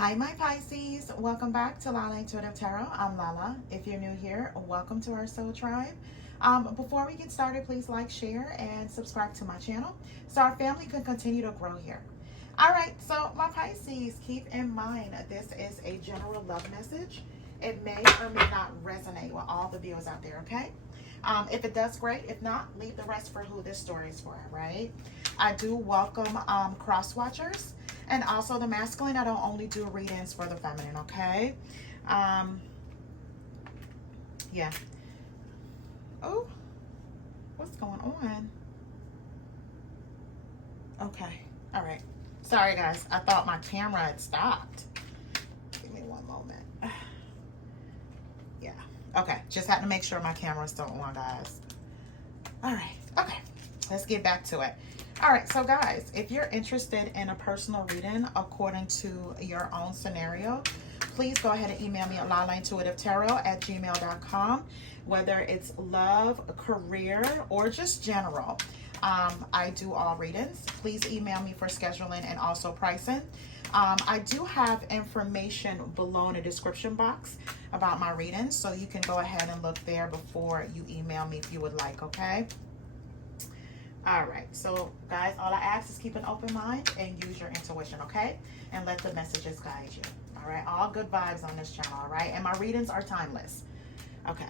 Hi, my Pisces. Welcome back to Lala Intuitive Tarot. I'm Lala. If you're new here, welcome to our soul tribe. Before we get started, please like, share, and subscribe to my channel so our family can continue to grow here. All right, so my Pisces, keep in mind this is a general love message. It may or may not resonate with all the viewers out there, okay? If it does, great. If not, leave the rest for who this story is for, right? I do welcome cross watchers. And also the masculine, I don't only do readings for the feminine, okay? Yeah. Oh, what's going on? Okay, all right. Sorry, guys. I thought my camera had stopped. Give me one moment. Yeah, okay. Just had to make sure my camera's still on, guys. All right, okay. Let's get back to it. All right, so guys, if you're interested in a personal reading according to your own scenario, please go ahead and email me at lalaintuitivetarot@gmail.com, whether it's love, career, or just general. I do all readings. Please email me for scheduling and also pricing. I do have information below in the description box about my readings, so you can go ahead and look there before you email me if you would like, okay? All right, so guys, all I ask is keep an open mind and use your intuition, okay? And let the messages guide you. All right, all good vibes on this channel, all right? And my readings are timeless. Okay.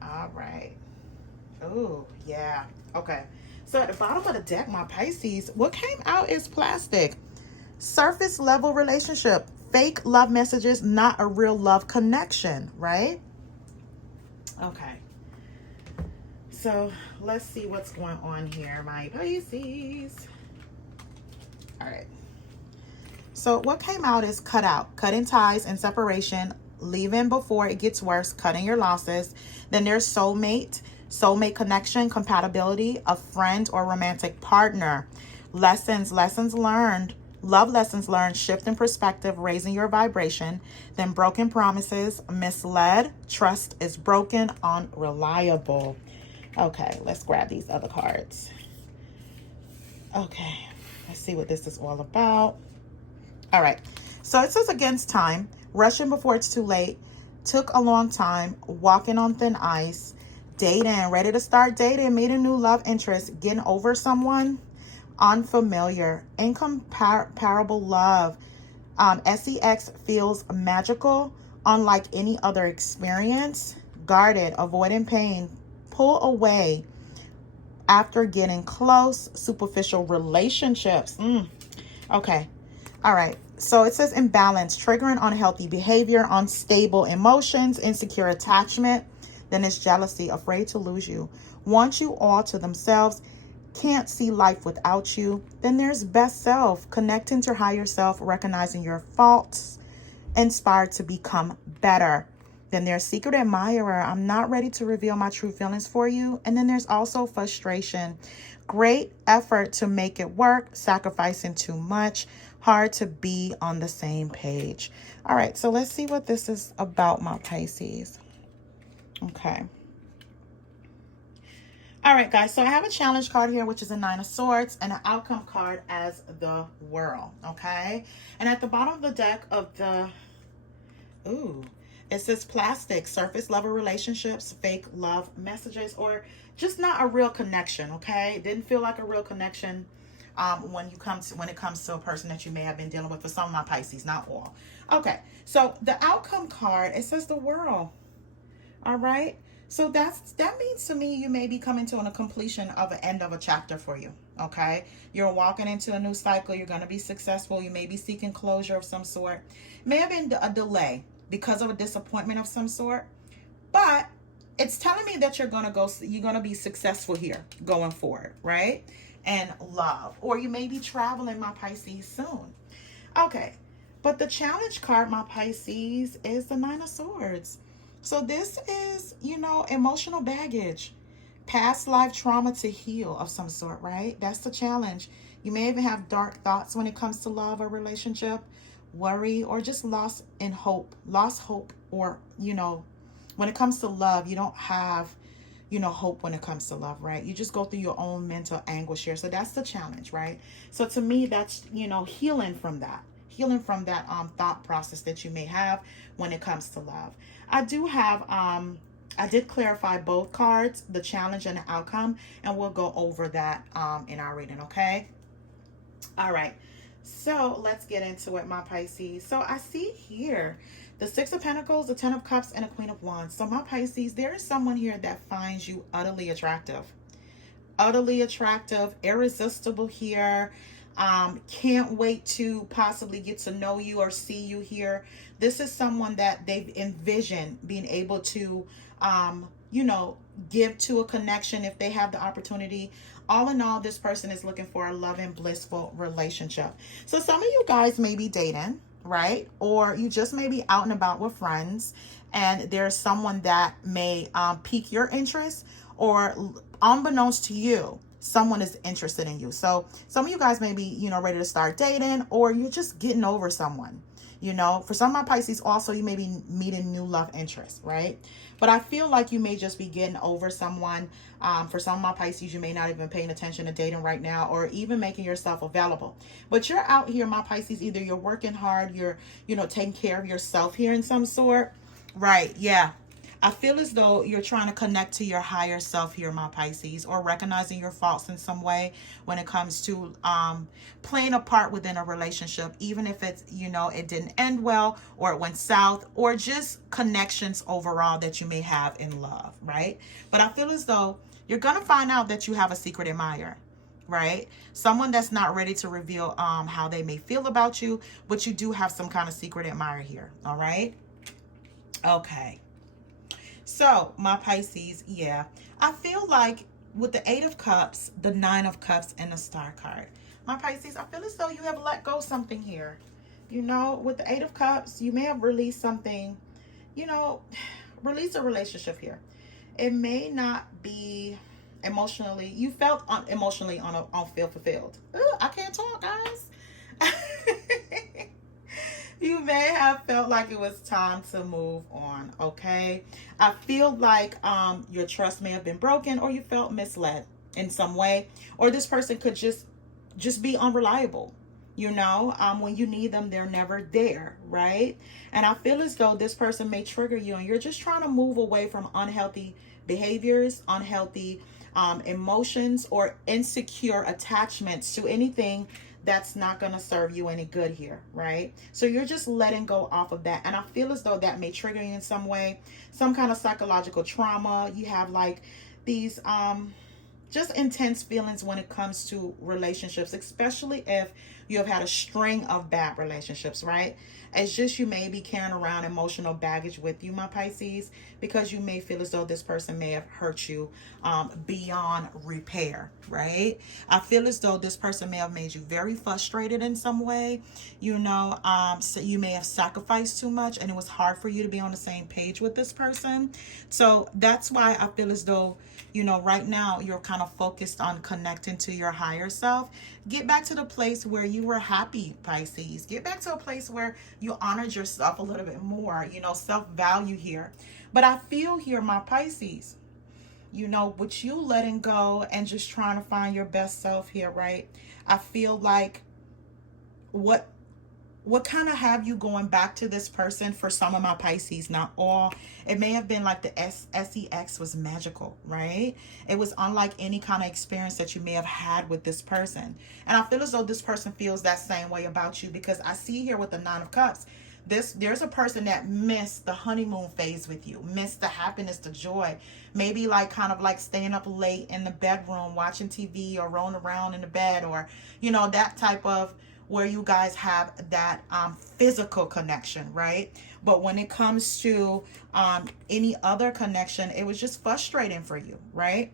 All right. Oh, yeah. Okay. So at the bottom of the deck, my Pisces, what came out is plastic. Surface level relationship. Fake love messages, not a real love connection, right? Okay. So let's see what's going on here, my Pisces. All right. So what came out is cut out, cutting ties and separation, leaving before it gets worse, cutting your losses. Then there's soulmate connection, compatibility, a friend or romantic partner. Lessons learned, love lessons learned, shift in perspective, raising your vibration. Then broken promises, misled, trust is broken, unreliable. Okay, let's grab these other cards. Okay, let's see what this is all about. All right, so it says against time, rushing before it's too late, took a long time, walking on thin ice, dating, ready to start dating, meet a new love interest, getting over someone, unfamiliar, incomparable love. SEX feels magical, unlike any other experience, guarded, avoiding pain, pull away after getting close, superficial relationships. Okay. All right. So it says imbalance, triggering unhealthy behavior, unstable emotions, insecure attachment. Then it's jealousy, afraid to lose you, want you all to themselves, can't see life without you. Then there's best self, connecting to higher self, recognizing your faults, inspired to become better. Then there's secret admirer. I'm not ready to reveal my true feelings for you. And then there's also frustration. Great effort to make it work, sacrificing too much, hard to be on the same page. All right, so let's see what this is about, my Pisces. Okay. All right, guys, so I have a challenge card here, which is a 9 of Swords, and an outcome card as the World, okay? And at the bottom of the deck of the... Ooh. It says plastic, surface level relationships, fake love messages, or just not a real connection, okay? It didn't feel like a real connection when it comes to a person that you may have been dealing with, for some of my Pisces, not all. Okay, so the outcome card, it says the World. All right, so that means to me you may be coming to a completion of an end of a chapter for you, okay? You're walking into a new cycle. You're going to be successful. You may be seeking closure of some sort. It may have been a delay because of a disappointment of some sort, but it's telling me that you're going to be successful here going forward, right? And love, or you may be traveling, my Pisces, soon. Okay, but the challenge card, my Pisces, is the 9 of Swords. So this is, emotional baggage, past life trauma to heal of some sort, right? That's the challenge. You may even have dark thoughts when it comes to love or relationship, worry, or just lost hope, or, when it comes to love, you don't have, hope when it comes to love, right? You just go through your own mental anguish here. So that's the challenge, right? So to me, that's, healing from that. healing from that thought process that you may have when it comes to love. I do have I did clarify both cards, the challenge and the outcome, and we'll go over that in our reading, okay? All right. So let's get into it, my Pisces. So I see here the Six of Pentacles, the Ten of Cups, and the Queen of Wands. So my Pisces, there is someone here that finds you utterly attractive. Utterly attractive, irresistible here. Can't wait to possibly get to know you or see you here. This is someone that they've envisioned being able to, you know, give to a connection if they have the opportunity. All in all, this person is looking for a loving, blissful relationship. So some of you guys may be dating, right? Or you just may be out and about with friends, and there's someone that may pique your interest, or unbeknownst to you, someone is interested in you. So some of you guys may be, you know, ready to start dating, or you're just getting over someone. You know, for some of my Pisces also, you may be meeting new love interests, right? But I feel like you may just be getting over someone. For some of my Pisces, you may not even paying attention to dating right now, or even making yourself available. But you're out here, my Pisces, either you're working hard, you're, you know, taking care of yourself here in some sort. Right, yeah. I feel as though you're trying to connect to your higher self here, my Pisces, or recognizing your faults in some way when it comes to playing a part within a relationship, even if it's, you know, it didn't end well, or it went south, or just connections overall that you may have in love, right? But I feel as though you're going to find out that you have a secret admirer, right? Someone that's not ready to reveal how they may feel about you, but you do have some kind of secret admirer here, all right? Okay. So, my Pisces, yeah, I feel like with the Eight of Cups, the Nine of Cups, and the Star card, my Pisces, I feel as though you have let go something here. You know, with the Eight of Cups, you may have released something, you know, release a relationship here. It may not be emotionally, you felt emotionally fulfilled. I can't talk, guys. You may have felt like it was time to move on, okay? I feel like your trust may have been broken, or you felt misled in some way, or this person could just be unreliable. You know, when you need them, they're never there, right? And I feel as though this person may trigger you, and you're just trying to move away from unhealthy behaviors, unhealthy emotions, or insecure attachments to anything that's not going to serve you any good here, right? So you're just letting go off of that. And I feel as though that may trigger you in some way, some kind of psychological trauma. You have like these just intense feelings when it comes to relationships, especially if you have had a string of bad relationships, right? It's just you may be carrying around emotional baggage with you, my Pisces, because you may feel as though this person may have hurt you beyond repair, right? I feel as though this person may have made you very frustrated in some way, you know, so you may have sacrificed too much, and it was hard for you to be on the same page with this person. So that's why I feel as though, you know, right now you're kind of focused on connecting to your higher self. Get back to the place where you were happy, Pisces. Get back to a place where you honored yourself a little bit more, you know, self-value here. But I feel here, my Pisces, you know, with you letting go and just trying to find your best self here, right? I feel like what kind of have you going back to this person for some of my Pisces, not all. It may have been like the sex was magical, right? It was unlike any kind of experience that you may have had with this person. And I feel as though this person feels that same way about you, because I see here with the Nine of Cups, there's a person that missed the honeymoon phase with you, missed the happiness, the joy, maybe like kind of like staying up late in the bedroom watching TV, or rolling around in the bed, or, you know, that type of where you guys have that physical connection, right? But when it comes to any other connection, it was just frustrating for you, right?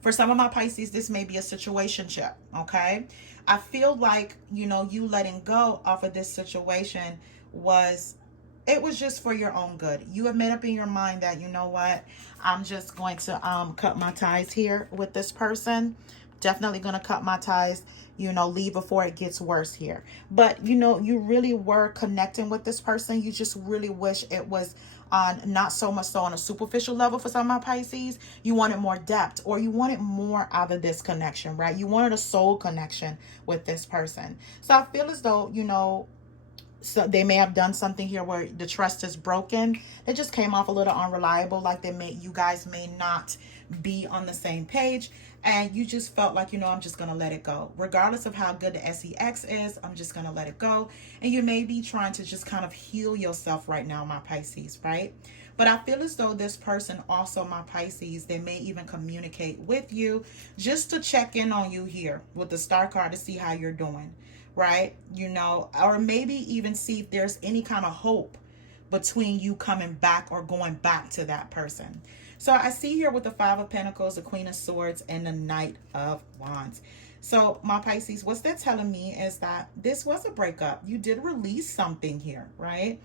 For some of my Pisces, this may be a situationship, okay? I feel like, you know, you letting go off of this situation it was just for your own good. You have made up in your mind that, you know what, I'm just going to cut my ties here with this person. Definitely going to cut my ties, you know, leave before it gets worse here. But, you know, you really were connecting with this person. You just really wish it was not so much so on a superficial level for some of my Pisces. You wanted more depth, or you wanted more out of this connection, right? You wanted a soul connection with this person. So I feel as though, so they may have done something here where the trust is broken. It just came off a little unreliable, like you guys may not be on the same page, and you just felt like, I'm just gonna let it go. Regardless of how good the sex is, I'm just gonna let it go. And you may be trying to just kind of heal yourself right now, my Pisces, right? But I feel as though this person also, my Pisces, they may even communicate with you just to check in on you here with the Star card to see how you're doing, right? Or maybe even see if there's any kind of hope between you coming back or going back to that person. So I see here with the Five of Pentacles, the Queen of Swords, and the Knight of Wands. So my Pisces, what's that telling me is that this was a breakup. You did release something here, right?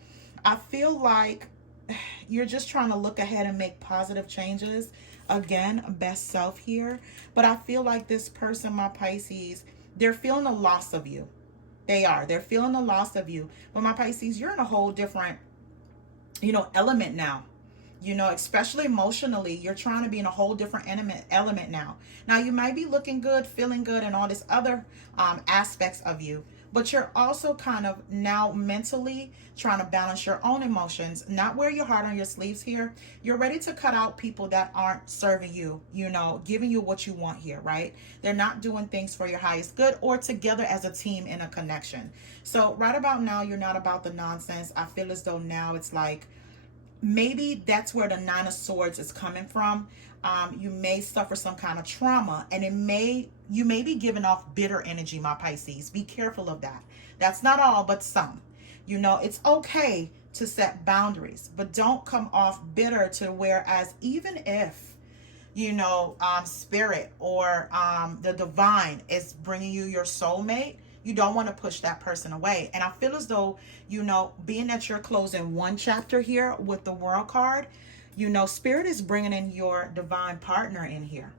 I feel like you're just trying to look ahead and make positive changes. Again, best self here. But I feel like this person, my Pisces, they're feeling the loss of you. They're feeling the loss of you. But my Pisces, you're in a whole different, element now. Especially emotionally, you're trying to be in a whole different element now. Now, you might be looking good, feeling good, and all this other aspects of you. But you're also kind of now mentally trying to balance your own emotions, not wear your heart on your sleeves here. You're ready to cut out people that aren't serving you, giving you what you want here, right? They're not doing things for your highest good or together as a team in a connection. So right about now, you're not about the nonsense. I feel as though now it's like, maybe that's where the Nine of Swords is coming from. You may suffer some kind of trauma, and you may be giving off bitter energy, my Pisces. Be careful of that. That's not all, but some. It's okay to set boundaries, but don't come off bitter to whereas even if, spirit or the divine is bringing you your soulmate, you don't want to push that person away. And I feel as though, being that you're closing one chapter here with the World card, Spirit is bringing in your divine partner in here,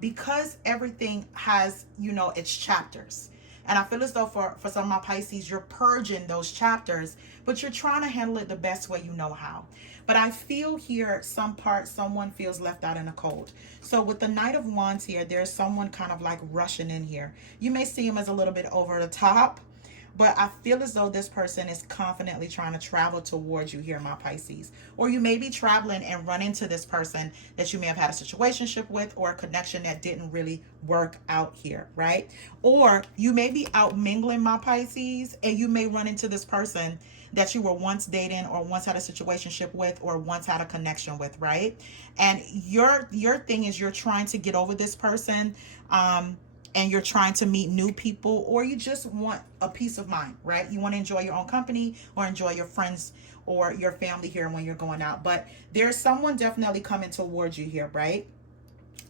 because everything has, its chapters. And I feel as though for some of my Pisces, you're purging those chapters, but you're trying to handle it the best way you know how. But I feel here someone feels left out in the cold. So with the Knight of Wands here, there's someone kind of like rushing in here. You may see him as a little bit over the top, but I feel as though this person is confidently trying to travel towards you here, my Pisces. Or you may be traveling and run into this person that you may have had a situationship with, or a connection that didn't really work out here, right? Or you may be out mingling, my Pisces, and you may run into this person that you were once dating or once had a situationship with or once had a connection with, right? And your thing is you're trying to get over this person, and you're trying to meet new people, or you just want a peace of mind, right? You want to enjoy your own company or enjoy your friends or your family here when you're going out. But there's someone definitely coming towards you here, right?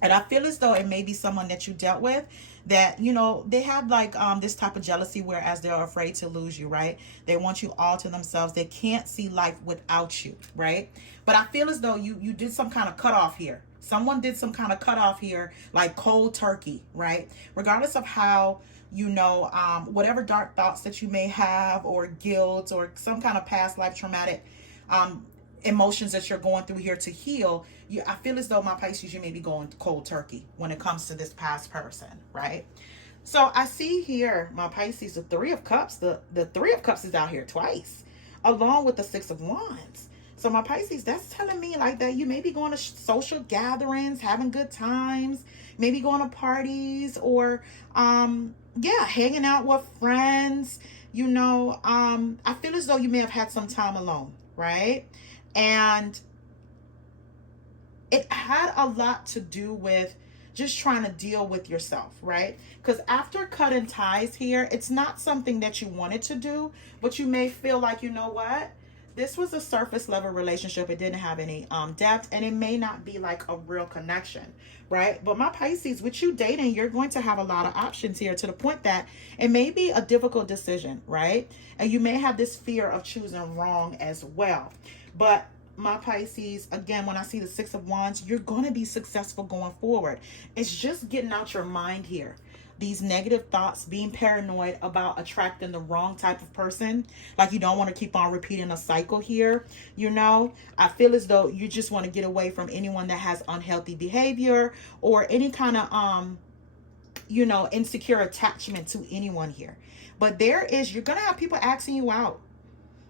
And I feel as though it may be someone that you dealt with that, they have like this type of jealousy, whereas they're afraid to lose you, right? They want you all to themselves. They can't see life without you, right? But I feel as though you did some kind of cutoff here. Someone did some kind of cutoff here, like cold turkey, right? Regardless of how, whatever dark thoughts that you may have, or guilt, or some kind of past life traumatic emotions that you're going through here to heal, I feel as though, my Pisces, you may be going cold turkey when it comes to this past person, right? So I see here, my Pisces, the Three of Cups. The Three of Cups is out here twice, along with the Six of Wands. So my Pisces, that's telling me like that you may be going to social gatherings, having good times, maybe going to parties, or hanging out with friends. I feel as though you may have had some time alone, right? And it had a lot to do with just trying to deal with yourself, right? Because after cutting ties here, it's not something that you wanted to do, but you may feel like, what? This was a surface level relationship. It didn't have any depth, and it may not be like a real connection, right? But my Pisces, with you dating, you're going to have a lot of options here, to the point that it may be a difficult decision, right? And you may have this fear of choosing wrong as well. But my Pisces, again, when I see the Six of Wands, you're going to be successful going forward. It's just getting out your mind here. these negative thoughts, being paranoid about attracting the wrong type of person. Like you don't want to keep on repeating a cycle here. You know, I feel as though you just want to get away from anyone that has unhealthy behavior or any kind of, you know, insecure attachment to anyone here. But you're going to have people asking you out.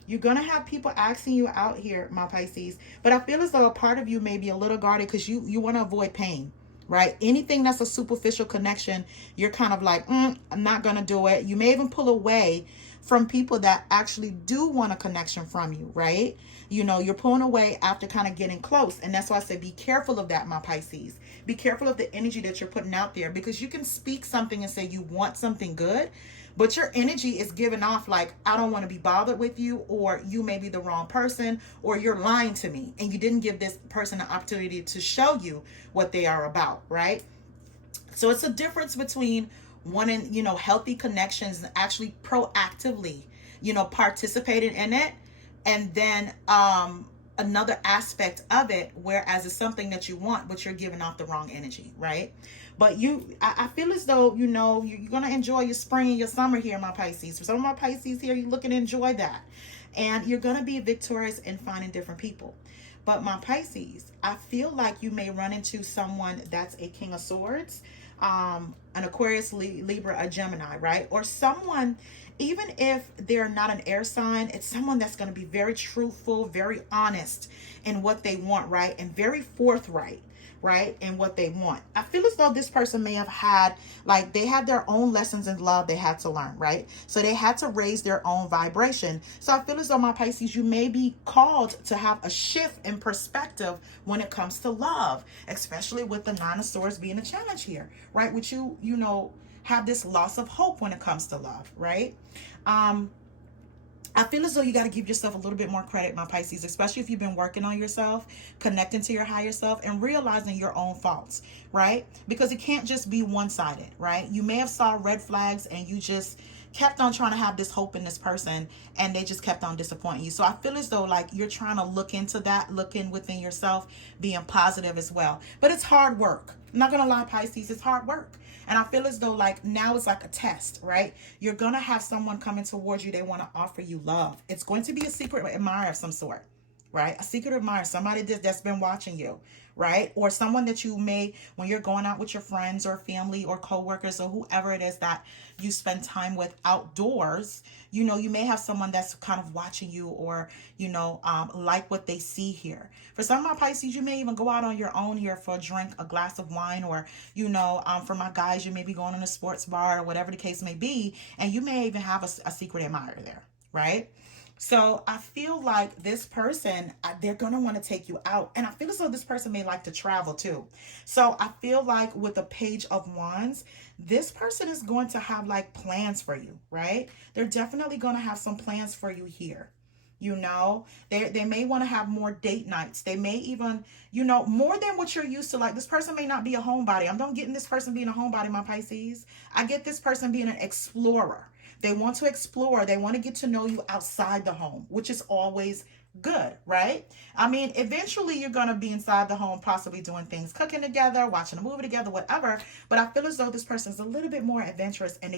You're going to have people asking you out here, my Pisces. But I feel as though a part of you may be a little guarded because you want to avoid pain, right? Anything that's a superficial connection, you're kind of like, I'm not going to do it. You may even pull away from people that actually do want a connection from you, right? You know, you're pulling away after kind of getting close. And that's why I say be careful of that, my Pisces. Be careful of the energy that you're putting out there, because you can speak something and say you want something good, but your energy is giving off like, I don't want to be bothered with you, or you may be the wrong person, or you're lying to me and you didn't give this person an opportunity to show you what they are about, right? So it's a difference between wanting, you know, healthy connections and actually proactively, you know, participating in it. And then another aspect of it, whereas it's something that you want, but you're giving off the wrong energy, right? But I feel as though, you know, you're going to enjoy your spring and your summer here, my Pisces. For some of my Pisces here, you're looking to enjoy that. And you're going to be victorious in finding different people. But my Pisces, I feel like you may run into someone that's a King of Swords, an Aquarius, Libra, a Gemini, right? Or someone, even if they're not an air sign, it's someone that's going to be very truthful, very honest in what they want, right? And very forthright, right? And what they want. I feel as though this person may have had, like, they had their own lessons in love they had to learn, right? So they had to raise their own vibration. So I feel as though, my Pisces, you may be called to have a shift in perspective when it comes to love, especially with the Nine of Swords being a challenge here, right? Which you know, have this loss of hope when it comes to love, right? I feel as though you got to give yourself a little bit more credit, my Pisces, especially if you've been working on yourself, connecting to your higher self, and realizing your own faults, right? Because it can't just be one-sided, right? You may have saw red flags and you just kept on trying to have this hope in this person and they just kept on disappointing you. So I feel as though like you're trying to look into that, looking within yourself, being positive as well. But it's hard work. I'm not going to lie, Pisces, it's hard work. And I feel as though like now it's like a test, right? You're going to have someone coming towards you. They want to offer you love. It's going to be a secret admirer of some sort, right? A secret admirer, somebody that's been watching you, right? Or someone that you may, when you're going out with your friends or family or coworkers or whoever it is that you spend time with outdoors, you know, you may have someone that's kind of watching you or, you know, like what they see here. For some of my Pisces, you may even go out on your own here for a drink, a glass of wine, or, you know, for my guys, you may be going in a sports bar or whatever the case may be. And you may even have a secret admirer there, right? So I feel like this person, they're going to want to take you out. And I feel as though this person may like to travel too. So I feel like with the Page of Wands, this person is going to have like plans for you, right? They're definitely going to have some plans for you here. You know, they may want to have more date nights. They may even, you know, more than what you're used to. Like this person may not be a homebody. I'm not getting this person being a homebody, my Pisces. I get this person being an explorer. They want to explore. They want to get to know you outside the home, which is always good, right? I mean, eventually you're going to be inside the home, possibly doing things, cooking together, watching a movie together, whatever. But I feel as though this person is a little bit more adventurous and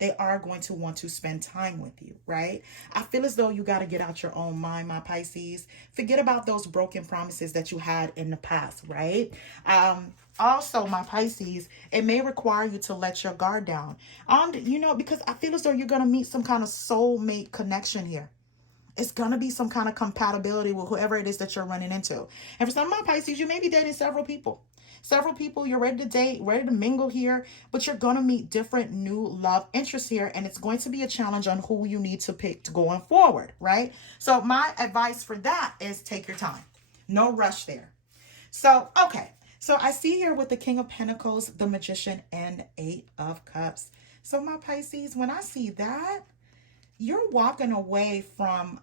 they are going to want to spend time with you, right? I feel as though you got to get out your own mind, my Pisces. Forget about those broken promises that you had in the past, right? Also, my Pisces, it may require you to let your guard down. You know, because I feel as though you're going to meet some kind of soulmate connection here. It's going to be some kind of compatibility with whoever it is that you're running into. And for some of my Pisces, you may be dating several people. Several people, you're ready to date, ready to mingle here, but you're going to meet different new love interests here, and it's going to be a challenge on who you need to pick going forward, right? So my advice for that is take your time. No rush there. So, okay. So I see here with the King of Pentacles, the Magician, and 8 of Cups. So my Pisces, when I see that, you're walking away from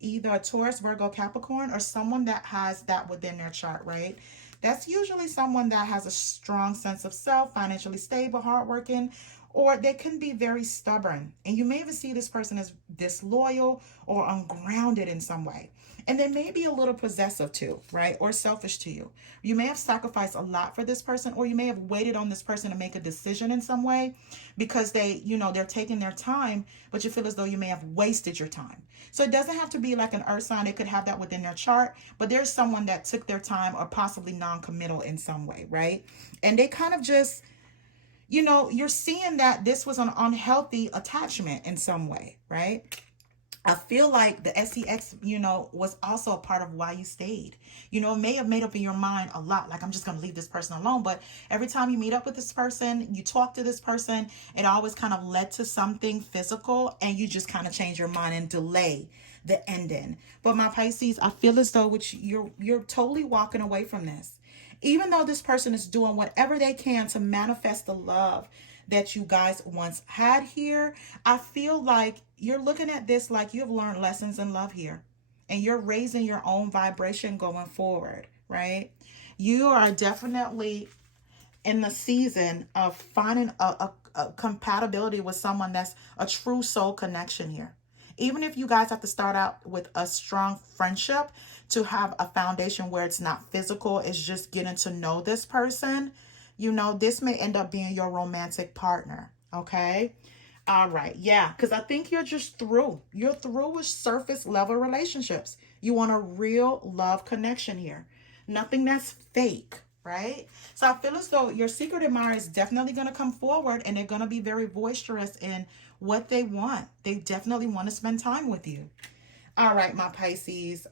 either a Taurus, Virgo, Capricorn, or someone that has that within their chart, right? That's usually someone that has a strong sense of self, financially stable, hardworking, or they can be very stubborn. And you may even see this person as disloyal or ungrounded in some way. And they may be a little possessive too, right? Or selfish to you. You may have sacrificed a lot for this person, or you may have waited on this person to make a decision in some way because they're taking their time, but you feel as though you may have wasted your time. So it doesn't have to be like an earth sign. They could have that within their chart, but there's someone that took their time or possibly non-committal in some way, right? And they kind of just, you're seeing that this was an unhealthy attachment in some way, right? I feel like the SEX, was also a part of why you stayed. It may have made up in your mind a lot, like, I'm just going to leave this person alone. But every time you meet up with this person, you talk to this person, it always kind of led to something physical, and you just kind of change your mind and delay the ending. But my Pisces, I feel as though you're totally walking away from this. Even though this person is doing whatever they can to manifest the love that you guys once had here, I feel like you're looking at this like you've learned lessons in love here, and you're raising your own vibration going forward, right? You are definitely in the season of finding a compatibility with someone that's a true soul connection here. Even if you guys have to start out with a strong friendship, to have a foundation where it's not physical, it's just getting to know this person, this may end up being your romantic partner. Okay. All right. Yeah. Because I think you're just through. You're through with surface level relationships. You want a real love connection here. Nothing that's fake. Right. So I feel as though your secret admirer is definitely going to come forward, and they're going to be very boisterous in what they want. They definitely want to spend time with you. All right, my Pisces.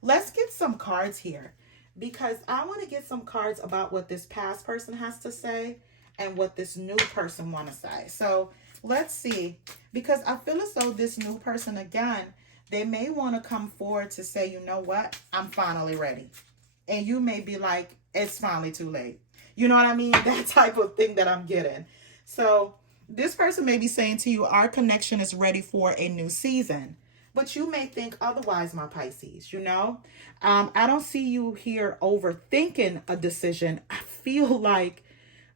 Let's get some cards here, because I want to get some cards about what this past person has to say and what this new person want to say. So let's see, because I feel as though this new person, again, they may want to come forward to say, you know what, I'm finally ready. And you may be like, it's finally too late. You know what I mean? That type of thing that I'm getting. So this person may be saying to you, our connection is ready for a new season. But you may think otherwise, my Pisces, I don't see you here overthinking a decision. I feel like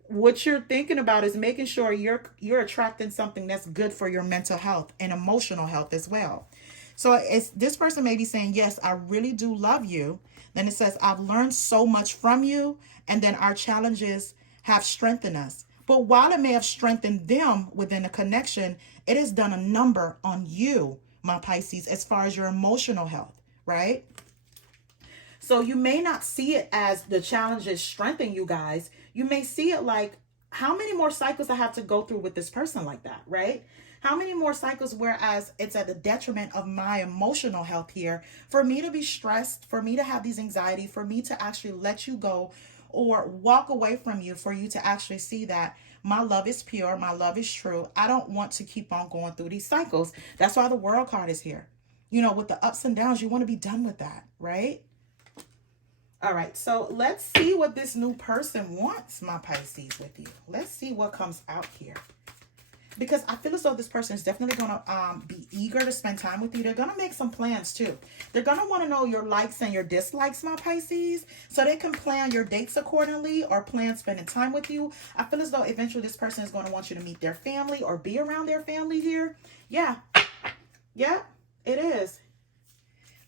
what you're thinking about is making sure you're attracting something that's good for your mental health and emotional health as well. So this person may be saying, yes, I really do love you. Then it says, I've learned so much from you. And then our challenges have strengthened us. But while it may have strengthened them within a connection, it has done a number on you, my Pisces, as far as your emotional health, right? So you may not see it as the challenges strengthen you guys. You may see it like, how many more cycles I have to go through with this person like that, right? How many more cycles, whereas it's at the detriment of my emotional health here, for me to be stressed, for me to have these anxiety, for me to actually let you go or walk away from you, for you to actually see that my love is pure, my love is true. I don't want to keep on going through these cycles. That's why the World card is here. With the ups and downs, you want to be done with that, right? All right, so let's see what this new person wants, my Pisces, with you. Let's see what comes out here. Because I feel as though this person is definitely going to be eager to spend time with you. They're going to make some plans too. They're going to want to know your likes and your dislikes, my Pisces, so they can plan your dates accordingly or plan spending time with you. I feel as though eventually this person is going to want you to meet their family or be around their family here. Yeah. Yeah, it is.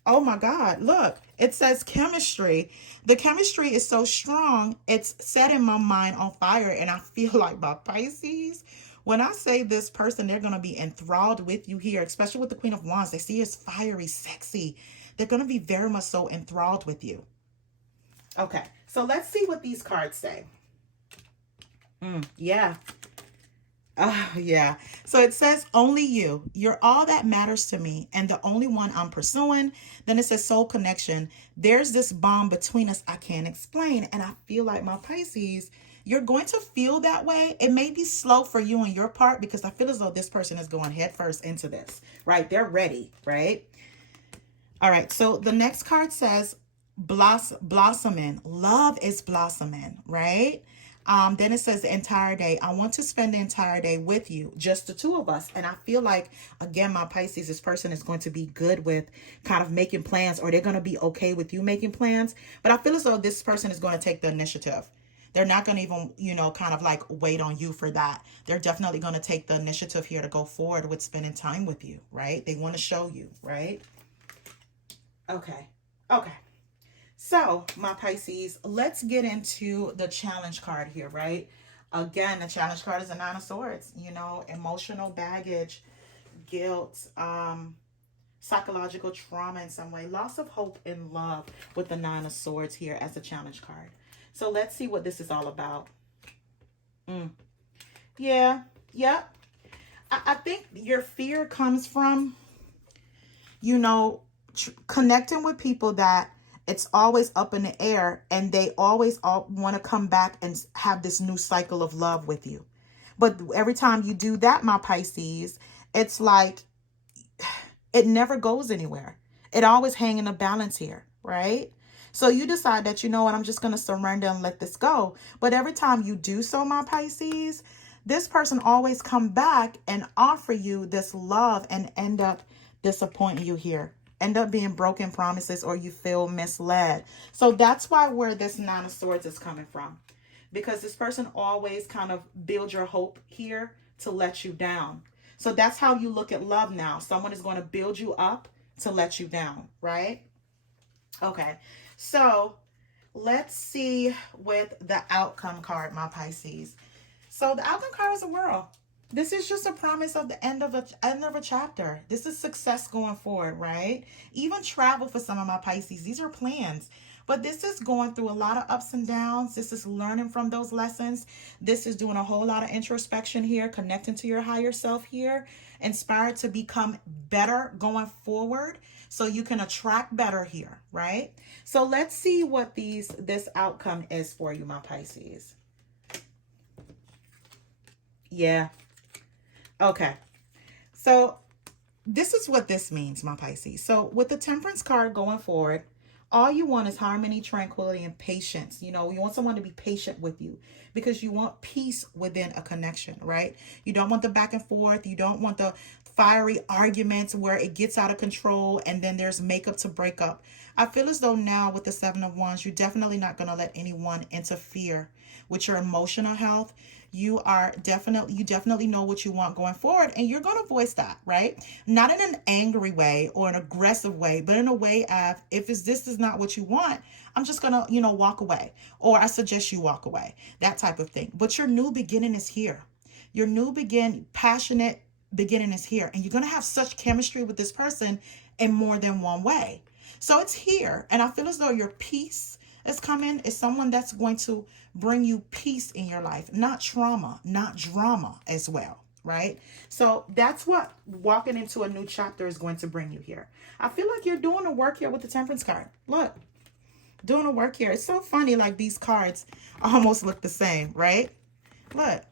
Oh my God, look, it says chemistry. The chemistry is so strong, it's setting my mind on fire. And I feel like, my Pisces, when I say this person, they're going to be enthralled with you here, especially with the Queen of Wands. They see you as fiery, sexy. They're going to be very much so enthralled with you. Okay, so let's see what these cards say. Yeah. Yeah. So it says, only you. You're all that matters to me and the only one I'm pursuing. Then it says soul connection. There's this bond between us I can't explain. And I feel like, my Pisces, you're going to feel that way. It may be slow for you on your part, because I feel as though this person is going headfirst into this, right? They're ready, right? All right. So the next card says blossoming. Love is blossoming, right? Then it says the entire day. I want to spend the entire day with you, just the two of us. And I feel like, again, my Pisces, this person is going to be good with kind of making plans, or they're going to be okay with you making plans. But I feel as though this person is going to take the initiative. They're not going to even, you know, kind of like wait on you for that. They're definitely going to take the initiative here to go forward with spending time with you, right? They want to show you, right? Okay. Okay. So, my Pisces, let's get into the challenge card here, right? Again, the challenge card is a Nine of Swords, you know, emotional baggage, guilt, psychological trauma in some way, loss of hope in love with the Nine of Swords here as a challenge card. So let's see what this is all about. Yeah. I think your fear comes from, you know, connecting with people that it's always up in the air, and they always want to come back and have this new cycle of love with you. But every time you do that, my Pisces, it's like it never goes anywhere. It always hangs in a balance here, right? So you decide that, you know what, I'm just going to surrender and let this go. But every time you do so, my Pisces, this person always come back and offer you this love and end up disappointing you here. End up being broken promises, or you feel misled. So that's why where this Nine of Swords is coming from. Because this person always kind of builds your hope here to let you down. So that's how you look at love now. Someone is going to build you up to let you down, right? Okay, so let's see with the outcome card, my Pisces. So the outcome card is a World. This is just a promise of the end of a chapter. This is success going forward, right? Even travel for some of my Pisces. These are plans. But this is going through a lot of ups and downs. This is learning from those lessons. This is doing a whole lot of introspection here, connecting to your higher self here, inspired to become better going forward so you can attract better here, right? So let's see what this outcome is for you, my Pisces. Yeah. Okay. So this is what this means, my Pisces. So with the Temperance card going forward, all you want is harmony, tranquility, and patience. You know, you want someone to be patient with you because you want peace within a connection, right? You don't want the back and forth. You don't want the fiery arguments where it gets out of control and then there's makeup to break up. I feel as though now with the Seven of Wands, you're definitely not going to let anyone interfere with your emotional health. You definitely know what you want going forward, and you're going to voice that, right? Not in an angry way or an aggressive way, but in a way of, if this is not what you want, I'm just going to, you know, walk away, or I suggest you walk away, that type of thing. But your new beginning is here. Your new passionate beginning is here, and you're going to have such chemistry with this person in more than one way. So it's here, and I feel as though your peace is coming. Is someone that's going to bring you peace in your life, not trauma, not drama as well, right? So that's what walking into a new chapter is going to bring you here. I feel like you're doing the work here with the Temperance card. Look, doing the work here. It's so funny, like these cards almost look the same, right? Look,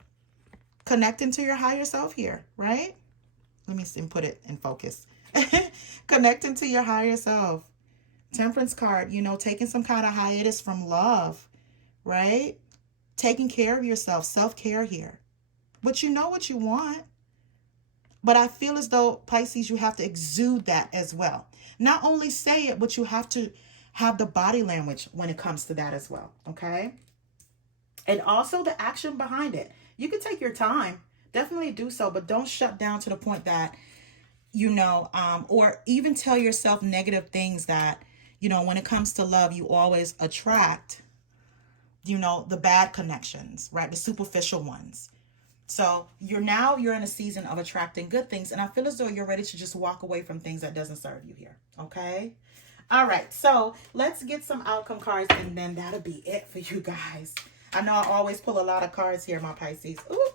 connecting to your higher self here, right? Let me see, put it in focus. Connecting to your higher self. Temperance card, you know, taking some kind of hiatus from love, right? Taking care of yourself, self-care here. But you know what you want. But I feel as though, Pisces, you have to exude that as well. Not only say it, but you have to have the body language when it comes to that as well, okay? And also the action behind it. You can take your time, definitely do so, but don't shut down to the point that, you know, or even tell yourself negative things that, you know, when it comes to love, you always attract, you know, the bad connections, right? The superficial ones. So you're in a season of attracting good things. And I feel as though you're ready to just walk away from things that doesn't serve you here. Okay. All right. So let's get some outcome cards, and then that'll be it for you guys. I know I always pull a lot of cards here, my Pisces. Ooh,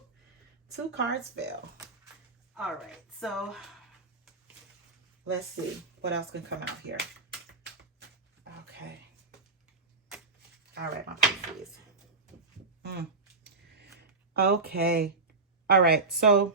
2 cards fell. All right. So let's see what else can come out here. Okay. All right, my Pisces. Okay. All right. So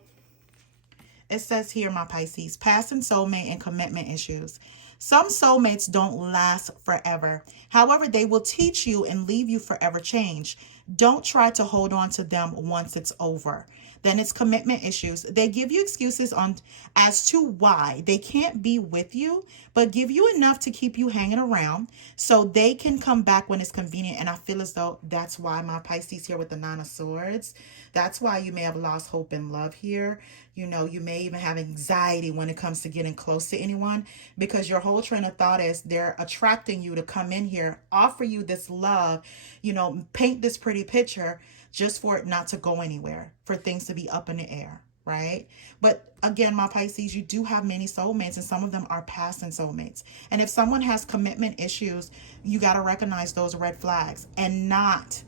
it says here, my Pisces, past and soulmate and commitment issues. Some soulmates don't last forever. However, they will teach you and leave you forever changed. Don't try to hold on to them once it's over. Then it's commitment issues. They give you excuses on as to why they can't be with you, but give you enough to keep you hanging around so they can come back when it's convenient. And I feel as though that's why my Pisces here with the Nine of Swords. That's why you may have lost hope in love here. You know, you may even have anxiety when it comes to getting close to anyone because your whole train of thought is they're attracting you to come in here, offer you this love, you know, paint this pretty picture just for it not to go anywhere, for things to be up in the air, right? But again, my Pisces, you do have many soulmates and some of them are passing soulmates. And if someone has commitment issues, you got to recognize those red flags and not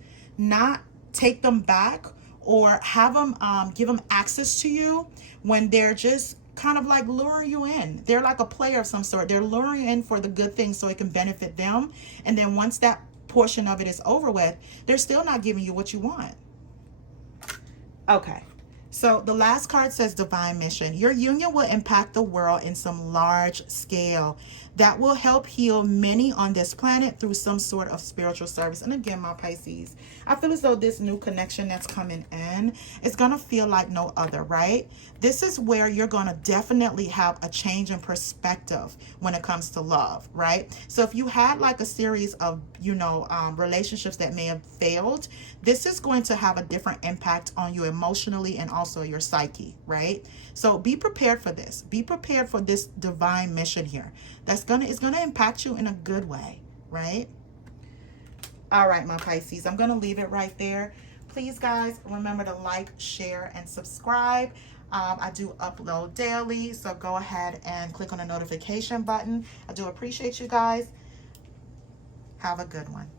take them back or have them give them access to you when they're just kind of like luring you in. They're like a player of some sort. They're luring you in for the good things so it can benefit them. And then once that portion of it is over with, they're still not giving you what you want. Okay. So the last card says divine mission. Your union will impact the world in some large scale that will help heal many on this planet through some sort of spiritual service. And again, my Pisces, I feel as though this new connection that's coming in is going to feel like no other, right? This is where you're going to definitely have a change in perspective when it comes to love, right? So if you had like a series of, you know, relationships that may have failed, this is going to have a different impact on you emotionally and also your psyche, right? So be prepared for this. Be prepared for this divine mission here. It's gonna impact you in a good way, right? All right, my Pisces, I'm gonna leave it right there. Please, guys, remember to like, share, and subscribe. I do upload daily, so go ahead and click on the notification button. I do appreciate you guys. Have a good one.